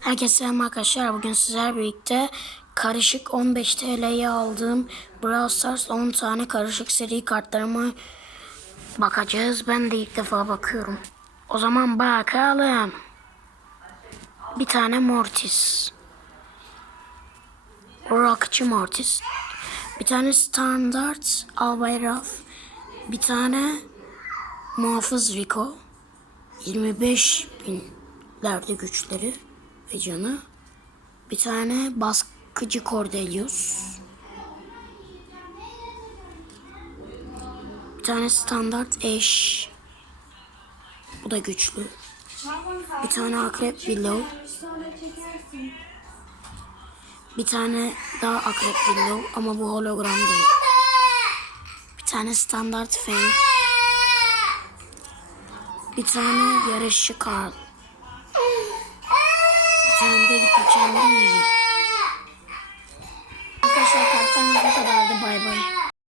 Herkese selam arkadaşlar. Bugün sizler birlikte karışık 15 TL'ye aldığım Brawl Stars 10 tane karışık seri kartlarıma bakacağız. Ben de ilk defa bakıyorum. O zaman bakalım. Bir tane Mortis. Rockçı Mortis. Bir tane Standart Albay Ralph. Bir tane Muhafız Rico. 25 binlerde güçleri ve canı. Bir tane baskıcı Cordelius. Bir tane standart eş. Bu da güçlü. Bir tane akrep Willow. Bir tane daha akrep Willow ama bu hologram değil. Bir tane standart Fang. Bir tane yarışçı Carl. Bir tane de dikenli Eevee.